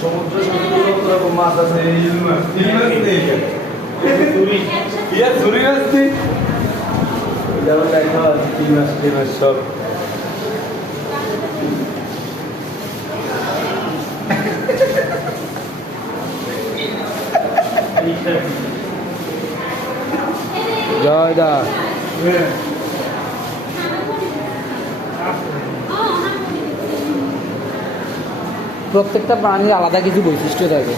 সমুদ্র সমুদ্র মাছ আছে ইল মাছ নেই ঝুরি মাছ নেই যেমন দেখা তিন মাস সব জয় দা প্রত্যেকটা প্রাণীর আলাদা কিছু বৈশিষ্ট্য থাকে।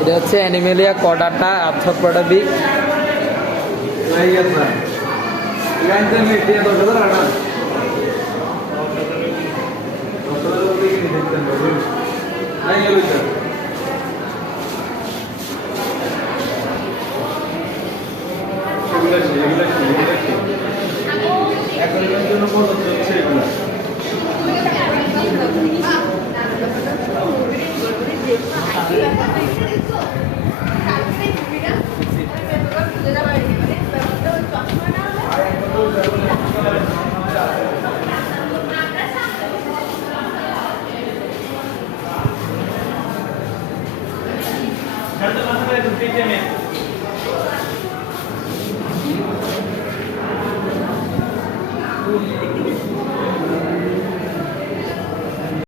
এটা হচ্ছে অ্যানিমেলিয়া কর্ডাটা আর্থ্রোপোডা